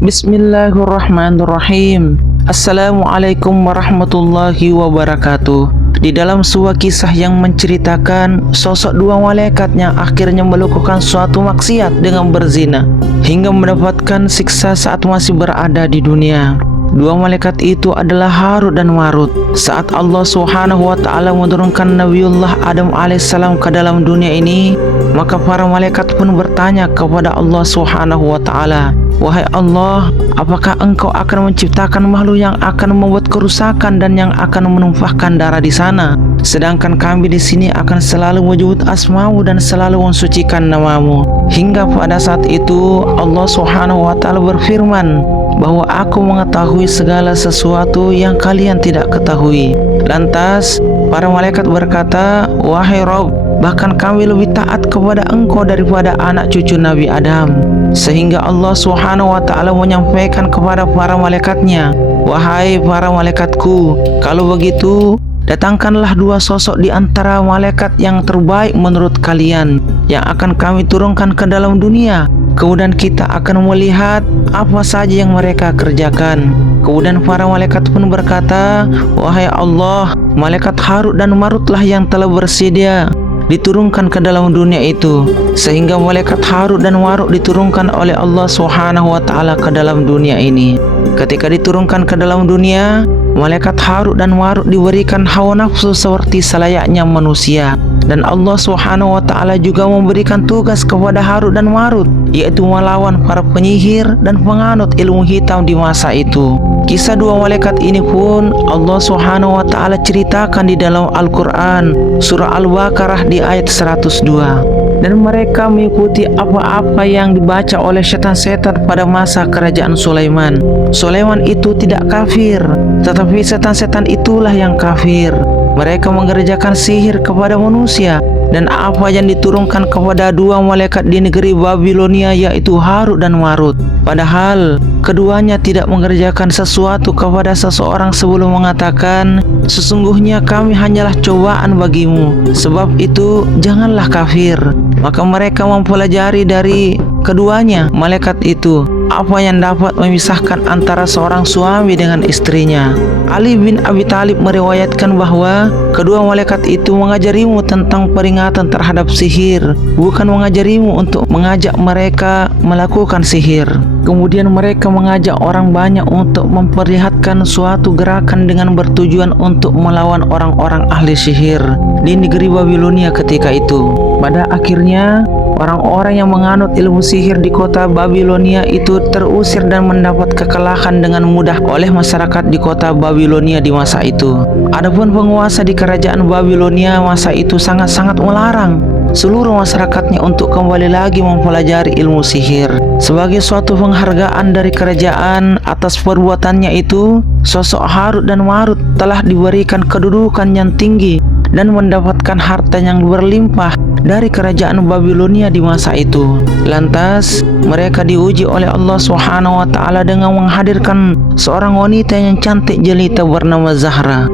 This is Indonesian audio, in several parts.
Bismillahirrahmanirrahim. Assalamualaikum warahmatullahi wabarakatuh. Di dalam sebuah kisah yang menceritakan sosok dua malaikat yang akhirnya melakukan suatu maksiat dengan berzina hingga mendapatkan siksa saat masih berada di dunia. Dua malaikat itu adalah Harut dan Marut. Saat Allah Subhanahu wa taala menurunkan Nabiullah Adam alaihissalam ke dalam dunia ini, maka para malaikat pun bertanya kepada Allah Subhanahu wa taala, "Wahai Allah, apakah Engkau akan menciptakan makhluk yang akan membuat kerusakan dan yang akan menumpahkan darah di sana? Sedangkan kami di sini akan selalu menyebut asma-Mu dan selalu mensucikan nama-Mu." Hingga pada saat itu Allah Subhanahu wa taala berfirman bahwa aku mengetahui segala sesuatu yang kalian tidak ketahui. Lantas para malaikat berkata, "Wahai Rabb, bahkan kami lebih taat kepada Engkau daripada anak cucu Nabi Adam." Sehingga Allah Subhanahu wa taala menyampaikan kepada para malaikatnya, "Wahai para malaikatku, kalau begitu datangkanlah dua sosok di antara malaikat yang terbaik menurut kalian yang akan kami turunkan ke dalam dunia. Kemudian kita akan melihat apa saja yang mereka kerjakan." Kemudian para malaikat pun berkata, "Wahai Allah, malaikat Harut dan Marutlah yang telah bersedia diturunkan ke dalam dunia itu." Sehingga malaikat Harut dan Marut diturunkan oleh Allah Subhanahu wa taala ke dalam dunia ini. Ketika diturunkan ke dalam dunia, malaikat Harut dan Marut diberikan hawa nafsu seperti selayaknya manusia. Dan Allah Subhanahu wa taala juga memberikan tugas kepada Harut dan Marut, yaitu melawan para penyihir dan penganut ilmu hitam di masa itu. Kisah dua malaikat ini pun Allah Subhanahu wa taala ceritakan di dalam Al-Qur'an surah Al-Baqarah di ayat 102. Dan mereka mengikuti apa-apa yang dibaca oleh setan-setan pada masa kerajaan Sulaiman. Sulaiman itu tidak kafir, tetapi setan-setan itulah yang kafir. Mereka mengerjakan sihir kepada manusia, dan apa yang diturunkan kepada dua malaikat di negeri Babilonia yaitu Harut dan Marut. Padahal keduanya tidak mengerjakan sesuatu kepada seseorang sebelum mengatakan, "Sesungguhnya kami hanyalah cobaan bagimu, sebab itu janganlah kafir." Maka mereka mempelajari dari keduanya malaikat itu apa yang dapat memisahkan antara seorang suami dengan istrinya. Ali bin Abi Thalib meriwayatkan bahwa kedua malaikat itu mengajarimu tentang peringatan terhadap sihir, bukan mengajarimu untuk mengajak mereka melakukan sihir. Kemudian mereka mengajak orang banyak untuk memperlihatkan suatu gerakan dengan bertujuan untuk melawan orang-orang ahli sihir di negeri Babilonia ketika itu. Pada akhirnya orang-orang yang menganut ilmu sihir di kota Babilonia itu terusir dan mendapat kekalahan dengan mudah oleh masyarakat di kota Babilonia di masa itu. Adapun penguasa di kerajaan Babilonia masa itu sangat-sangat melarang seluruh masyarakatnya untuk kembali lagi mempelajari ilmu sihir. Sebagai suatu penghargaan dari kerajaan atas perbuatannya itu, sosok Harut dan Marut telah diberikan kedudukan yang tinggi dan mendapatkan harta yang berlimpah dari kerajaan Babilonia di masa itu. Lantas mereka diuji oleh Allah Subhanahu wa taala dengan menghadirkan seorang wanita yang cantik jelita bernama Zahra.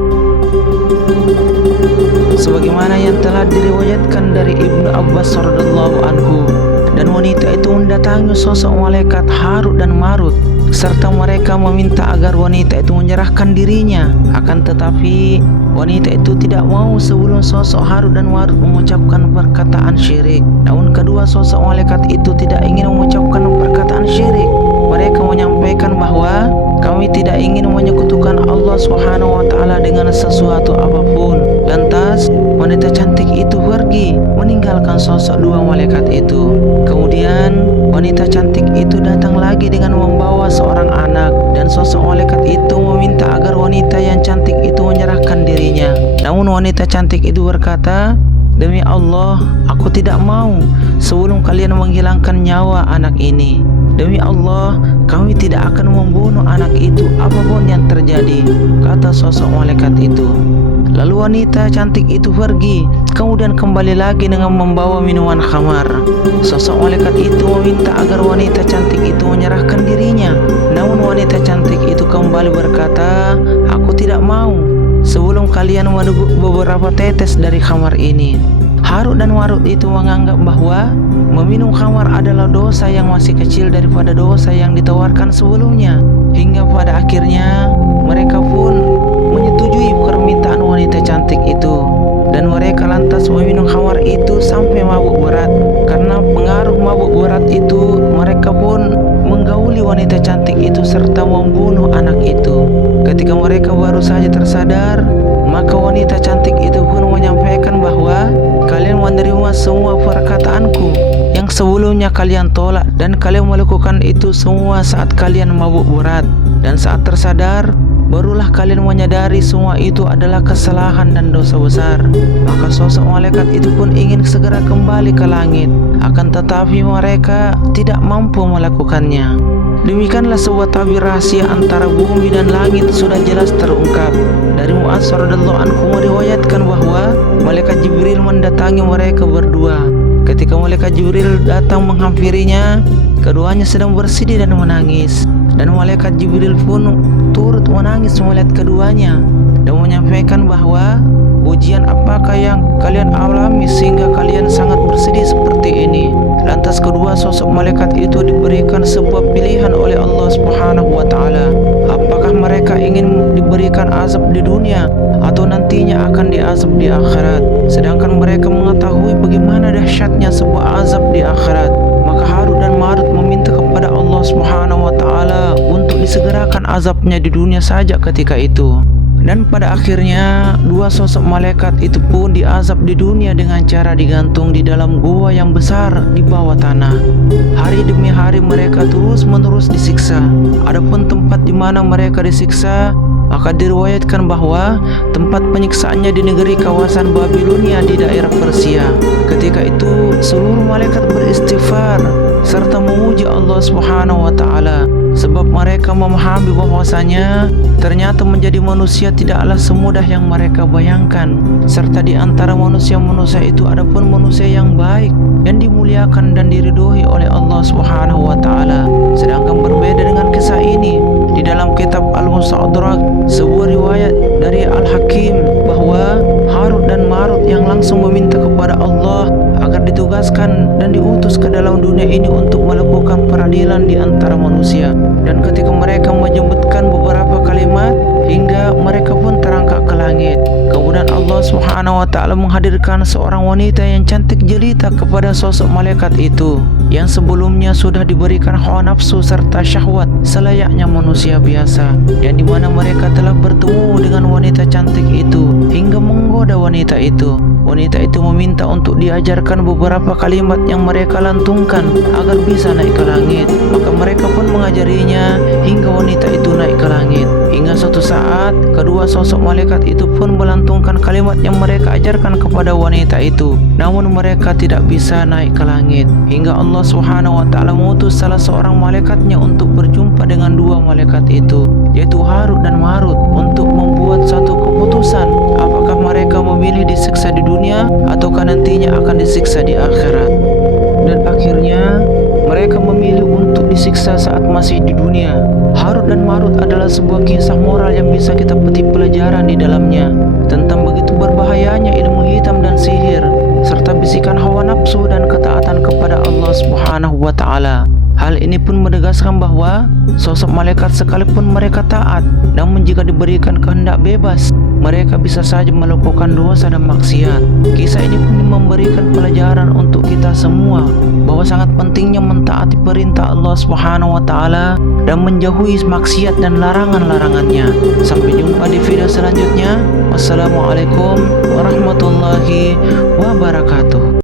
Sebagaimana yang telah diriwayatkan dari Ibnu Abbas radhiyallahu anhu, dan wanita itu mendatangi sosok malaikat Harut dan Marut serta mereka meminta agar wanita itu menyerahkan dirinya. Akan tetapi wanita itu tidak mau sebelum sosok Harut dan Marut mengucapkan perkataan syirik. Namun kedua sosok malaikat itu tidak ingin mengucapkan perkataan syirik. Mereka menyampaikan bahwa kami tidak ingin menyekutukan Allah Subhanahu wa taala dengan sesuatu apapun. Lantas wanita cantik itu pergi meninggalkan sosok dua malaikat itu. Kemudian wanita cantik itu datang lagi dengan membawa seorang anak, dan sosok malaikat itu meminta agar wanita yang cantik itu menyerahkan dirinya. Namun wanita cantik itu berkata, "Demi Allah, aku tidak mau sebelum kalian menghilangkan nyawa anak ini. Demi Allah, kami tidak akan membunuh anak itu apapun yang terjadi," kata sosok malaikat itu. Lalu wanita cantik itu pergi, kemudian kembali lagi dengan membawa minuman khamar. Sosok malaikat itu meminta agar wanita cantik itu menyerahkan dirinya. Namun wanita cantik itu kembali berkata, "Aku tidak mau sebelum kalian meneguk beberapa tetes dari khamar ini." Harut dan Marut itu menganggap bahwa meminum khamar adalah dosa yang masih kecil daripada dosa yang ditawarkan sebelumnya. Hingga pada akhirnya mereka pun menyetujui permintaan wanita cantik itu, dan mereka lantas meminum khamar itu sampai mabuk berat. Karena pengaruh mabuk berat itu, mereka pun menggauli wanita cantik itu serta membunuh anak itu. Ketika mereka baru saja tersadar, maka wanita cantik itu pun menyampaikan bahwa kalian menerima semua perkataanku yang sebelumnya kalian tolak, dan kalian melakukan itu semua saat kalian mabuk berat. Dan saat tersadar, barulah kalian menyadari semua itu adalah kesalahan dan dosa besar. Maka sosok malaikat itu pun ingin segera kembali ke langit, akan tetapi mereka tidak mampu melakukannya. Demikianlah sebuah tabir rahasia antara bumi dan langit sudah jelas terungkap. Dari Mu'adz radhiyallahu anhu meriwayatkan bahwa malaikat Jibril mendatangi mereka berdua. Ketika malaikat Jibril datang menghampirinya, keduanya sedang bersedih dan menangis. Dan malaikat Jibril pun turut menangis melihat keduanya dan menyampaikan bahwa ujian apakah yang kalian alami sehingga kalian sangat bersedih seperti ini. Lantas kedua sosok malaikat itu diberikan sebuah pilihan oleh Allah Subhanahu wa taala. Apakah mereka ingin diberikan azab di dunia atau nantinya akan diazab di akhirat? Sedangkan mereka mengetahui bagaimana dahsyatnya sebuah azab di akhirat. Maka Harut dan Marut meminta kepada Allah Subhanahu wa taala untuk disegerakan azabnya di dunia saja ketika itu. Dan pada akhirnya dua sosok malaikat itu pun diazab di dunia dengan cara digantung di dalam gua yang besar di bawah tanah. Hari demi hari mereka terus-menerus disiksa. Adapun tempat di mana mereka disiksa, maka diriwayatkan bahwa tempat penyiksaannya di negeri kawasan Babilonia di daerah Persia. Ketika itu seluruh malaikat beristighfar serta memuji Allah Subhanahu wa taala, sebab mereka memahami bahwasanya ternyata menjadi manusia tidaklah semudah yang mereka bayangkan. Serta di antara manusia-manusia itu ada pun manusia yang baik, yang dimuliakan dan diridhoi oleh Allah Subhanahu wa taala. Sedangkan berbeda dengan kisah ini, di dalam kitab Al-Mustadrak sebuah riwayat dari Al-Hakim bahwa Harut dan Marut yang langsung meminta kepada Allah agar ditugaskan dan diutus ke dalam dunia ini untuk melakukan peradilan di antara manusia. Dan ketika mereka menyebutkan beberapa kalimat hingga mereka pun terangkat ke langit, kemudian Allah Subhanahu wa taala menghadirkan seorang wanita yang cantik jelita kepada sosok malaikat itu, yang sebelumnya sudah diberikan hawa nafsu serta syahwat selayaknya manusia biasa, yang dimana mereka telah bertemu dengan wanita cantik itu hingga menggoda wanita itu. Wanita itu meminta untuk diajarkan beberapa kalimat yang mereka lantungkan agar bisa naik ke langit. Maka mereka pun mengajarinya hingga wanita itu naik ke langit. Hingga suatu saat kedua sosok malaikat itu pun melantungkan kalimat yang mereka ajarkan kepada wanita itu, namun mereka tidak bisa naik ke langit. Hingga Allah Subhanahu wa taala mengutus salah seorang malaikatnya untuk berjumpa dengan dua malaikat itu, yaitu Harut dan Marut, untuk membuat satu keputusan apakah mereka memilih disiksa di dunia ataukah nantinya akan disiksa di akhirat. Dan akhirnya mereka memilih untuk disiksa saat masih di dunia. Harut dan Marut adalah sebuah kisah moral yang bisa kita petik pelajaran di dalamnya tentang begitu berbahayanya ilmu hitam dan sihir, serta bisikan hawa nafsu dan ketaatan kepada Allah Subhanahu wa taala. Hal ini pun menegaskan bahwa sosok malaikat sekalipun mereka taat, namun jika diberikan kehendak bebas, mereka bisa saja melakukan dosa dan maksiat. Kisah ini pun memberikan pelajaran untuk kita semua bahwa sangat pentingnya mentaati perintah Allah Subhanahu wa taala dan menjauhi maksiat dan larangan-larangannya. Sampai jumpa di video selanjutnya. Wassalamualaikum warahmatullahi wabarakatuh.